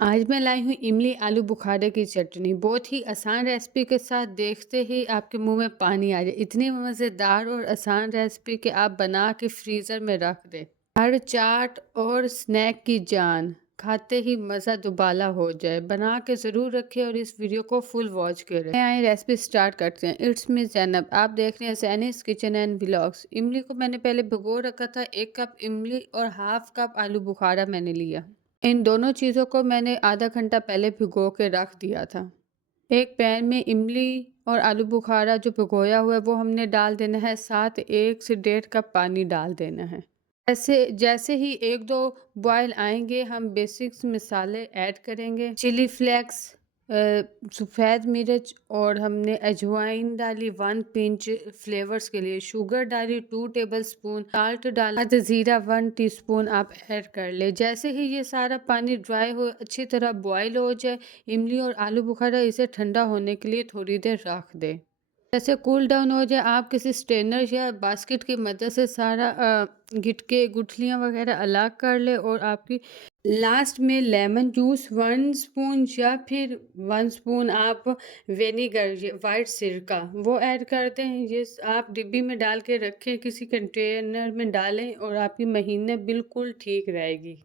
आज मैं लाई हूँ इमली आलू बुखारे की चटनी। बहुत ही आसान रेसिपी के साथ देखते ही आपके मुंह में पानी आ जाए। इतनी मज़ेदार और आसान रेसिपी कि आप बना के फ्रीज़र में रख दें। हर चाट और स्नैक की जान, खाते ही मज़ा दुबाला हो जाए। बना के ज़रूर रखें और इस वीडियो को फुल वॉच करें। आए रेसिपी स्टार्ट करते हैं। इट्स मी ज़ैनब, आप देख रहे हैं सैनिस किचन एंड व्लॉग्स। इमली को मैंने पहले भिगो रखा था। 1 कप इमली और हाफ कप आलू बुखारा मैंने लिया। इन दोनों चीज़ों को मैंने आधा घंटा पहले भिगो के रख दिया था। एक पैन में इमली और आलू बुखारा जो भिगोया हुआ है वो हमने डाल देना है। साथ 1 से 1.5 कप पानी डाल देना है। जैसे जैसे ही 1-2 बॉयल आएंगे हम बेसिक्स मसाले ऐड करेंगे। चिली फ्लेक्स, सफ़ेद मिर्च और हमने अजवाइन डाली 1 पिंच फ्लेवर्स के लिए। शुगर डाली 2 टेबलस्पून। साल्ट डाला, आधा ज़ीरा 1 टीस्पून आप ऐड कर ले। जैसे ही ये सारा पानी ड्राई हो, अच्छी तरह बॉयल हो जाए इमली और आलू बुखारा, इसे ठंडा होने के लिए थोड़ी देर रख दें। जैसे कूल डाउन हो जाए आप किसी स्ट्रेनर या बास्केट की मदद से सारा गिटके गुठलियाँ वगैरह अलग कर ले और आपकी लास्ट में लेमन जूस 1 स्पून या फिर 1 स्पून आप विनेगर वाइट सिरका वो ऐड कर दें। ये आप डिब्बी में डाल के रखें, किसी कंटेनर में डालें और आपकी महीने बिल्कुल ठीक रहेगी।